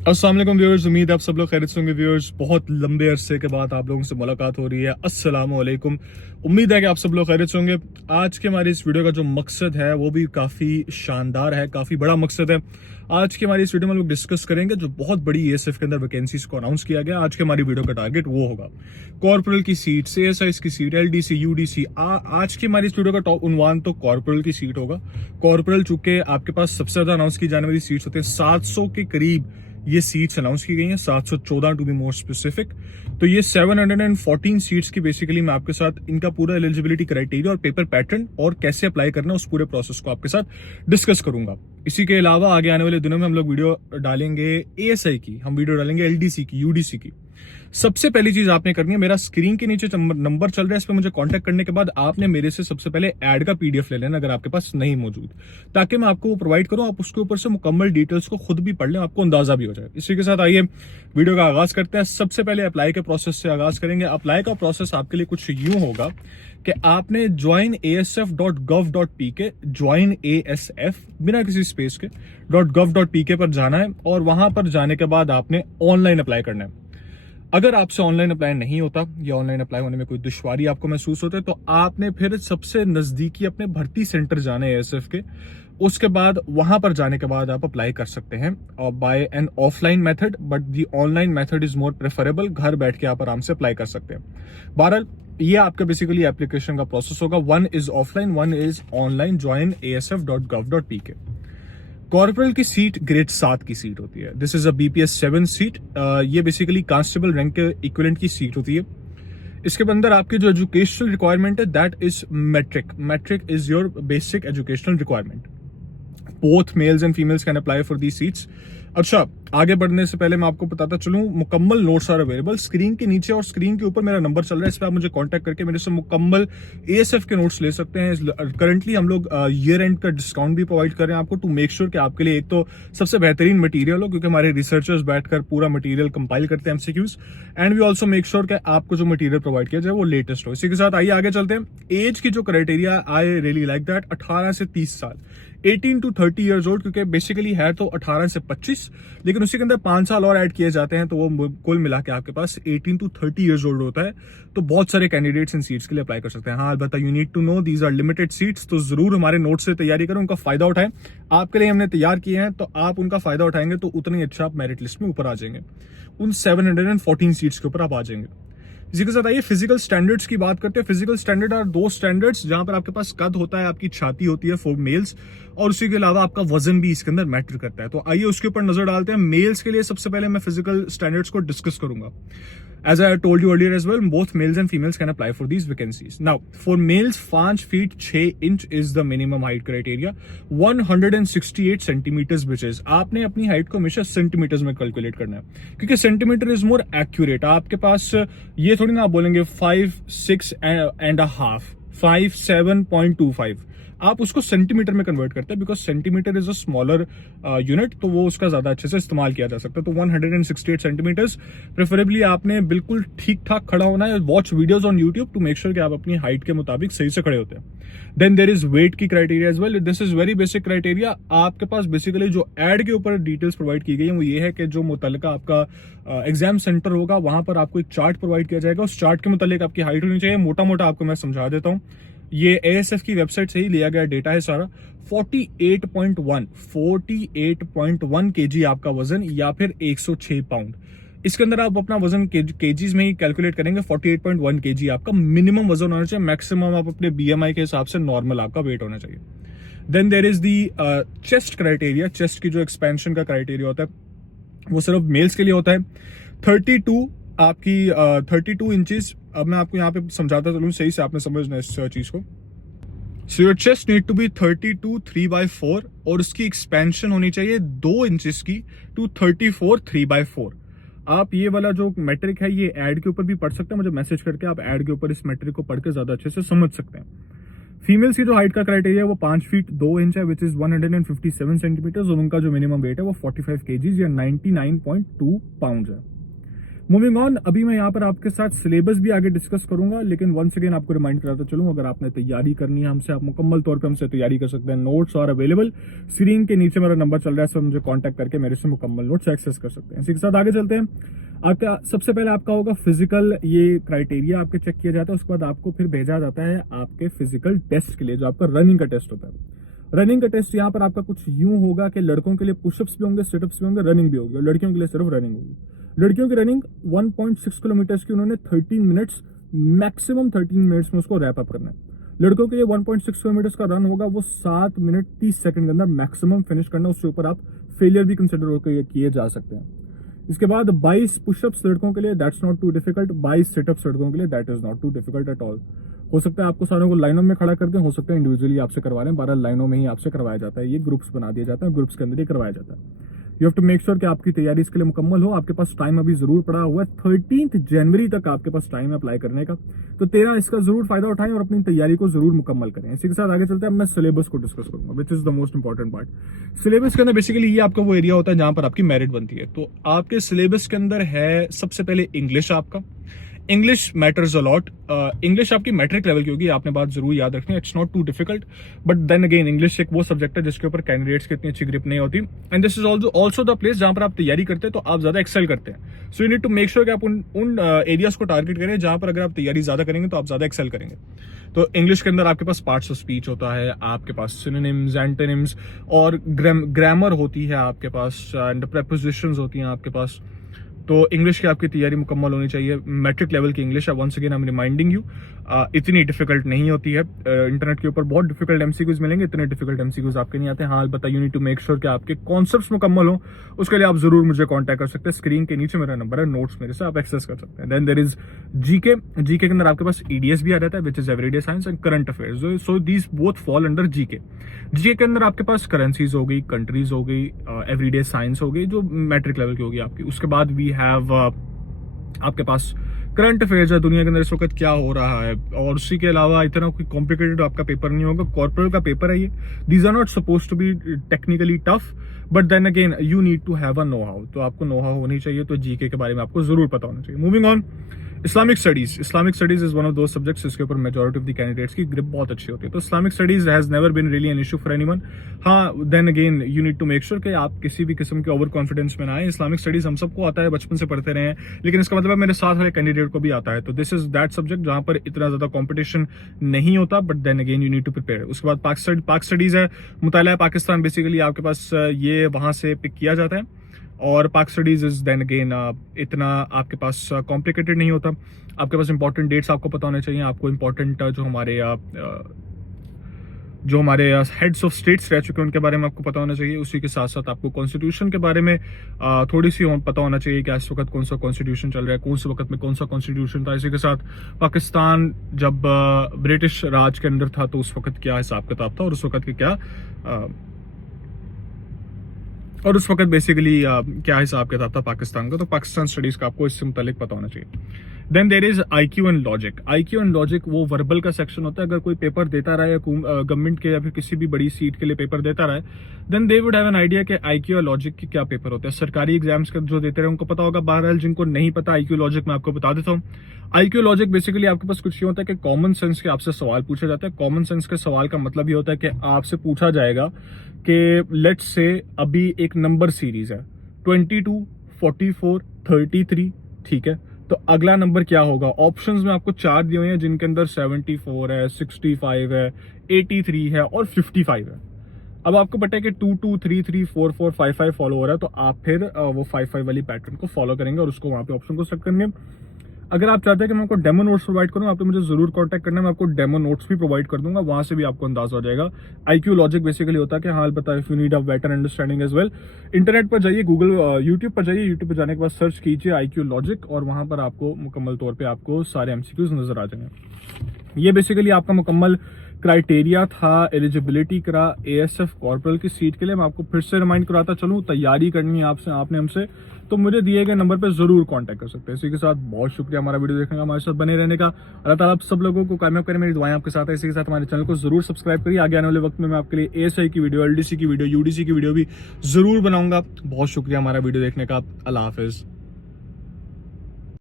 अस्सलाम वालेकुम व्यूअर्स, उम्मीद है आप सब लोग खैरियत से होंगे। व्यूअर्स, बहुत लंबे अरसे के बाद आप लोगों से मुलाकात हो रही है। अस्सलाम वालेकुम। उम्मीद है कि आप सब लोग खैरियत से होंगे। आज के हमारी इस वीडियो का जो मकसद है वो भी काफ़ी शानदार है, काफ़ी बड़ा मकसद है। आज की हमारी इस वीडियो में लोग डिस्कस करेंगे जो बहुत बड़ी एएसएफ के अंदर वैकेंसीज को अनाउंस किया गया। आज के हमारी वीडियो का टारगेट वो होगा कॉर्पोरल की सीट, सीएसआई की सीट, एलडीसी, यूडीसी। आज की हमारी इस वीडियो का टॉप उन्वान तो कॉर्पोरल की सीट होगा। कॉर्पोरल चूंकि आपके पास सबसे ज्यादा अनाउंस की जाने वाली सीट्स होते हैं, 700 के करीब ये सीट्स अनाउंस की गई हैं, 714 टू बी मोर स्पेसिफिक। तो ये 714 सीट्स की बेसिकली मैं आपके साथ इनका पूरा एलिजिबिलिटी क्राइटेरिया और पेपर पैटर्न और कैसे अप्लाई करना उस पूरे प्रोसेस को आपके साथ डिस्कस करूंगा। इसी के अलावा आगे आने वाले दिनों में हम लोग वीडियो डालेंगे एएसआई की, हम वीडियो डालेंगे एलडीसी की, यूडीसी की। सबसे पहली चीज आपने करनी है, मेरा स्क्रीन के नीचे नंबर चल रहा है, इस पर मुझे कांटेक्ट करने के बाद आपने मेरे से सबसे पहले ऐड का पीडीएफ ले लेना अगर आपके पास नहीं मौजूद, ताकि मैं आपको वो प्रोवाइड करूं, आप उसके ऊपर से मुकम्मल डिटेल्स को खुद भी पढ़ लें, आपको अंदाजा भी हो जाए। इसी के साथ आइए वीडियो का आगाज करते हैं। सबसे पहले अप्लाई के प्रोसेस से आगाज करेंगे। अप्लाई का प्रोसेस आपके लिए कुछ यूं होगा कि आपने joinasf.gov.pk, ज्वाइन ASF बिना किसी स्पेस के .gov.pk पर जाना है और वहां पर जाने के बाद आपने ऑनलाइन अप्लाई करना है। अगर आपसे ऑनलाइन अप्लाई नहीं होता या ऑनलाइन अप्लाई होने में कोई दुश्वारी आपको महसूस होता है तो आपने फिर सबसे नजदीकी अपने भर्ती सेंटर जाना है एएसएफ के। उसके बाद वहां पर जाने के बाद आप अप्लाई कर सकते हैं और by an offline method, but the online method is more preferable. घर बैठ के आप आराम से अप्लाई कर सकते हैं। बहरहाल ये आपका बेसिकली एप्लीकेशन का प्रोसेस होगा। One is offline, one is online. Join asf.gov.pk। Corporal की सीट ग्रेड 7 की सीट होती है। This is a BPS 7 seat. ये बेसिकली कांस्टेबल रैंक के इक्विवेलेंट की सीट होती है। इसके अंदर आपकी जो एजुकेशनल रिक्वायरमेंट है that is matric. Matric is your basic educational requirement. Both males and females can apply for the seats. अच्छा, आगे बढ़ने से पहले मैं आपको बताता चलूं, मुकम्मल नोट्स आर अवेलेबल स्क्रीन के नीचे और स्क्रीन के ऊपर मेरा नंबर चल रहा है, इस पर आप मुझे कांटेक्ट करके मेरे से मुकम्मल एएसएफ के नोट्स ले सकते हैं। करंटली हम लोग ईयर एंड का डिस्काउंट भी प्रोवाइड कर रहे हैं आपको, टू मेक श्योर कि आपके लिए एक तो सबसे बेहतरीन मटेरियल हो, क्योंकि हमारे रिसर्चर्स बैठकर पूरा मटेरियल कंपाइल करते हैं MCQs, and we also make sure कि आपको जो मटेरियल प्रोवाइड किया जाए वो लेटेस्ट हो। इसी के साथ आइए आगे चलते हैं। एज की जो criteria I really like that, 18 से 30 साल, 18 टू 30 ईयर्स ओल्ड, क्योंकि बेसिकली है तो 18 से 25, लेकिन उसी के अंदर 5 साल और ऐड किए जाते हैं तो वो कुल मिला के आपके पास 18 टू 30 ईयर्स ओल्ड होता है। तो बहुत सारे कैंडिडेट्स इन सीट्स के लिए अप्लाई कर सकते हैं। हाँ, अलबत्ता you need to know these are limited seats, तो जरूर हमारे नोट्स से तैयारी करें, उनका फायदा उठाएं। आपके लिए हमने तैयार किए हैं तो आप उनका फायदा उठाएंगे तो उतना ही अच्छा आप मेरिट लिस्ट में ऊपर आ जाएंगे, उन 714 सीट्स के ऊपर आप आ जाएंगे। इसी के साथ आइए फिजिकल स्टैंडर्ड्स की बात करते हैं। फिजिकल स्टैंडर्ड आर दो स्टैंडर्ड्स जहां पर आपके पास कद होता है, आपकी छाती होती है फॉर मेल्स, और उसी के अलावा आपका वजन भी इसके अंदर मैटर करता है। तो आइए उसके ऊपर नजर डालते हैं। मेल्स के लिए सबसे पहले मैं फिजिकल स्टैंडर्ड्स को डिस्कस करूंगा। As I told you earlier as well, both males and females can apply for these vacancies. Now, for males, 5 feet 6 inch is the minimum height criteria. 168 centimetres बिचेस। आपने अपनी हाइट को हमेशा centimetres में calculate करना है, क्योंकि सेंटीमीटर इज मोर एक्यूरेट। आपके पास ये थोड़ी ना आप बोलेंगे 5, 6 एंड हाफ, 5, 7.25, आप उसको सेंटीमीटर में कन्वर्ट करते हैं, because centimetre is a smaller unit, तो वो उसका ज्यादा अच्छे से इस्तेमाल किया जा सकता है। तो 168 सेंटीमीटर्स प्रेफरेबली आपने बिल्कुल ठीक ठाक खड़ा होना है। Watch videos on YouTube to make sure कि आप अपनी हाइट के मुताबिक सही से खड़े होते हैं। देन देर इज वेट की criteria as well. This is very basic criteria. आपके पास बेसिकली जो एड के ऊपर डिटेल्स प्रोवाइड की गई है वो ये है कि जो मुतल्लिका आपका एग्जाम सेंटर होगा वहां पर आपको एक चार्ट प्रोवाइड किया जाएगा। उस चार्ट के मुतालिक आपकी हाइट होनी चाहिए। मोटा मोटा आपको मैं समझा देता हूँ, ये एएसएफ की वेबसाइट से ही लिया गया डेटा है सारा। 48.1 केजी आपका वजन या फिर 106 पाउंड। इसके अंदर आप अपना वजन केजीज में ही कैलकुलेट करेंगे। 48.1 केजी आपका मिनिमम वजन होना चाहिए। मैक्सिमम आप अपने बीएमआई के हिसाब से नॉर्मल आपका वेट होना चाहिए। Then there is the chest criteria. Chest की जो एक्सपेंशन का क्राइटेरिया होता है वो सिर्फ मेल्स के लिए होता है। 32 आपकी 32 इंचेस। अब मैं आपको यहाँ पे समझाता चलूँ, सही से आपने समझना इस चीज को। So your chest need to be 32 3/4 और उसकी एक्सपेंशन होनी चाहिए 2 इंचेस की टू 34 3/4। आप ये वाला जो मैट्रिक है ये ऐड के ऊपर भी पढ़ सकते हैं, मुझे मैसेज करके आप ऐड के ऊपर इस मैट्रिक को पढ़ के ज्यादा अच्छे से समझ सकते हैं। फीमेल्स की जो हाइट का क्राइटेरिया है वो 5 फीट 2 इंच है, विच इज 157 सेंटीमीटर, और उनका जो मिनिमम वेट है वो 45 केजीज या 99.2 पाउंड है। मूविंग ऑन, अभी मैं यहाँ पर आपके साथ सिलेबस भी आगे डिस्कस करूंगा, लेकिन वंस अगेन आपको रिमाइंड कराता चलूं, अगर आपने तैयारी करनी है हमसे, आप मुकम्मल तौर पे हमसे तैयारी कर सकते हैं। नोट्स आर अवेलेबल, स्क्रीन के नीचे मेरा नंबर चल रहा है, सर मुझे कांटेक्ट करके मेरे से मुकम्मल नोट्स एक्सेस कर सकते हैं। इसी के साथ आगे चलते हैं। आपका सबसे पहले आपका होगा फिजिकल, ये क्राइटेरिया आपके चेक किया जाता है, उसके बाद आपको फिर भेजा जाता है आपके फिजिकल टेस्ट के लिए, जो आपका रनिंग का टेस्ट होता है। रनिंग का टेस्ट यहाँ पर आपका कुछ यूं होगा कि लड़कों के लिए पुशअप्स भी होंगे, सिटअप्स भी होंगे, रनिंग भी होगी, और लड़कियों के लिए सिर्फ रनिंग होगी। लड़कियों की रनिंग 1.6 किलोमीटर की उन्होंने 13 मिनट्स, मैक्सिमम 13 मिनट्स में उसको रैप अप करना है। लड़कों के लिए 1.6 किलोमीटर का रन होगा, वो 7 मिनट 30 सेकंड के अंदर मैक्सिमम फिनिश करना, उससे ऊपर आप फेलियर भी कंसिडर होकर किए जा सकते हैं। इसके बाद 22 पुशअप्स लड़कों के लिए, that's not too difficult. 22 situps लड़कों के लिए, that is not too difficult at all. हो सकता है आपको सारों को लाइनों में खड़ा कर दें, हो सकता है इंडिविजुअली आपसे करवा रहे हैं, 12 लाइनों में ही आपसे करवाया जाता है। ये ग्रुप्स बना दिए जाते हैं, ग्रुप्स के अंदर ही करवाया जाता है। You have to make sure कि आपकी तैयारी इसके लिए मुकम्मल हो। आपके पास टाइम अभी जरूर पड़ा हुआ है, 13 जनवरी तक आपके पास टाइम है अप्लाई करने का, तो 13 इसका जरूर फायदा उठाएं और अपनी तैयारी को जरूर मुकम्मल करें। इसी के साथ आगे चलते हैं, मैं सिलेबस को डिस्कस करूंगा, which is the most important part. Syllabus के अंदर बेसिकली ये आपका वो एरिया होता है जहां पर आपकी मेरिट बनती है। तो आपके सिलेबस के अंदर है सबसे पहले इंग्लिश। आपका English matters a lot. English आपकी मैट्रिक लेवल की होगी, आपने बात जरूर याद रखनी है। It's not too difficult, but then again English एक वो सब्जेक्ट है जिसके ऊपर कैंडिडेट्स की इतनी अच्छी ग्रिप नहीं होती, and this is also the place जहां पर आप तैयारी करते हैं तो आप ज्यादा एक्सेल करते हैं। So you need to make sure कि आप उन एरियाज को टारगेट करें जहां पर अगर आप तैयारी ज्यादा करेंगे तो आप ज्यादा एक्सेल करेंगे। तो इंग्लिश के अंदर आपके पास पार्ट्स ऑफ स्पीच होता है, आपके पास सिनोनिम्स, एंटोनिम्स और ग्रामर होती है आपके पास, एंड प्रेपोजिशंस होती हैं आपके पास। तो इंग्लिश की आपकी तैयारी मुकम्मल होनी चाहिए। मैट्रिक लेवल की इंग्लिश है, once again I am reminding you, इतनी डिफिकल्ट नहीं होती है। इंटरनेट के ऊपर बहुत डिफिकल्ट एमसीक्यूज मिलेंगे, इतने डिफिकल्ट एमसीक्यूज आपके नहीं आते हैं। हाँ अलबत्ता you need to make sure कि आपके कॉन्सेप्ट्स मुकम्मल हो, उसके लिए आप जरूर मुझे कॉन्टैक्ट कर सकते हैं। स्क्रीन के नीचे मेरा नंबर है, नोट्स मेरे से आप एक्सेस कर सकते हैं। Then there is GK. GK के अंदर आपके पास ईडीएस भी आ जाता है, which is everyday science and current affairs. So these both fall under GK. GK के अंदर आपके पास करेंसीज हो गई, कंट्रीज हो गई, एवरीडे साइंस हो गई, जो मैट्रिक लेवल की होगी आपकी। उसके बाद वी हैव आपके पास करंट अफेयर्स है, दुनिया के अंदर इस वक्त क्या हो रहा है, और उसी के अलावा इतना कोई कॉम्प्लिकेटेड आपका पेपर नहीं होगा, कॉर्पोरेट का पेपर है ये। These are not suppose to be technically tough, but then again you need to have a know how, तो आपको नो हाउ होनी चाहिए, तो जीके के बारे में आपको जरूर पता होना चाहिए। Moving on, Islamic studies. Islamic studies is one of those subjects जिसके ऊपर मेजॉरिटी ऑफ द कैंडिडेट्स की ग्रिप बहुत अच्छी होती है। तो Islamic studies has never been really an issue for anyone. हाँ then again you need to make sure कि आप किसी भी किस्म के ओवर कॉन्फिडेंस में ना आए। इस्लामिक स्टडीज हम सबको आता है, बचपन से पढ़ते रहे हैं, लेकिन इसका मतलब है मेरे साथ वाले कैंडिडेट को भी आता है। तो दिस इज दैट सब्जेक्ट जहां पर इतना ज्यादा कॉम्पिटिशन नहीं होता, but then again you need to prepare. उसके बाद पाक स्टडीज है, मुताला पाकिस्तान, बेसिकली आपके पास ये वहां से पिक किया जाता है। और पाक स्टडीज इज देन अगेन इतना आपके पास कॉम्प्लिकेटेड नहीं होता। आपके पास इंपॉर्टेंट डेट्स आपको पता होने चाहिए, आपको इंपॉर्टेंट जो हमारे हेड्स ऑफ स्टेट्स रह चुके हैं उनके बारे में आपको पता होना चाहिए। उसी के साथ साथ आपको कॉन्स्टिट्यूशन के बारे में थोड़ी सी पता होना चाहिए कि इस वक्त कौन सा कॉन्स्टिट्यूशन चल रहा है, कौन से वक्त में कौन सा कॉन्स्टिट्यूशन था। इसी के साथ पाकिस्तान जब ब्रिटिश राज के अंदर था तो उस वक्त क्या हिसाब किताब था, और उस वक्त के क्या और उस वक्त बेसिकली क्या हिसाब किताब था पाकिस्तान का। तो पाकिस्तान स्टडीज का आपको इससे मुतालिक पता होना चाहिए। Then there is IQ and logic. IQ and logic वो वर्बल का सेक्शन होता है। अगर कोई पेपर देता रहा है गवर्नमेंट के या फिर किसी भी बड़ी सीट के लिए पेपर देता रहा है, then they would have an idea कि IQ और लॉजिक के क्या पेपर होते हैं। सरकारी एग्जाम्स का जो देते रहे उनको पता होगा। बहरहाल जिनको नहीं पता IQ लॉजिक मैं आपको बता देता हूँ। IQ लॉजिक बेसिकली आपके पास कुछ ये होता है कि कॉमन सेंस के आपसे सवाल पूछे जाते हैं। कॉमन सेंस के सवाल का मतलब ये होता है कि आपसे पूछा जाएगा कि लेट्स से अभी एक नंबर सीरीज है 22, 44, 33, ठीक है, तो अगला नंबर क्या होगा। ऑप्शंस में आपको 4 दिए हुए हैं जिनके अंदर 74 है, 65 है, 83 है और 55 है। अब आपको पता है कि 2, 2, 3, 3, 4, 4, 5, 5 फॉलो हो रहा है, तो आप फिर वो 5, 5 वाली पैटर्न को फॉलो करेंगे और उसको वहां पे ऑप्शन को सेलेक्ट करेंगे। अगर आप चाहते हैं कि मैं आपको डेमो नोट्स प्रोवाइड करूं, आपको मुझे जरूर कांटेक्ट करना है, मैं आपको डेमो नोट्स भी प्रोवाइड कर दूंगा, वहां से भी आपको अंदाजा हो जाएगा। IQ लॉजिक बेसिकली होता है कि हाँ बता, if you need a better understanding as well, internet पर जाइए, गूगल यूट्यूब पर जाइए, यूट्यूब पर जाने के बाद सर्च कीजिए IQ लॉजिक, और वहां पर आपको मुकम्मल तौर पर आपको सारे MCQs नजर आ जाएंगे। ये बेसिकली आपका मुकम्मल क्राइटेरिया था एलिजिबिलिटी करा ASF कॉर्पोरल की सीट के लिए। मैं आपको फिर से रिमाइंड कराता चलूं, तैयारी करनी है आपने हमसे, तो मुझे दिए गए नंबर पे जरूर कांटेक्ट कर सकते हैं। इसी के साथ बहुत शुक्रिया हमारा वीडियो देखने का, हमारे साथ बने रहने का। अल्लाह ताला आप सब लोगों को कामयाब करे, मेरी दुआएं आपके साथ है। इसी के साथ हमारे चैनल को जरूर सब्सक्राइब करिए। आगे आने वाले वक्त में मैं आपके लिए ASI की वीडियो, LDC की वीडियो, UDC की वीडियो भी जरूर बनाऊंगा। बहुत शुक्रिया हमारा वीडियो देखने का। अल्लाह हाफिज।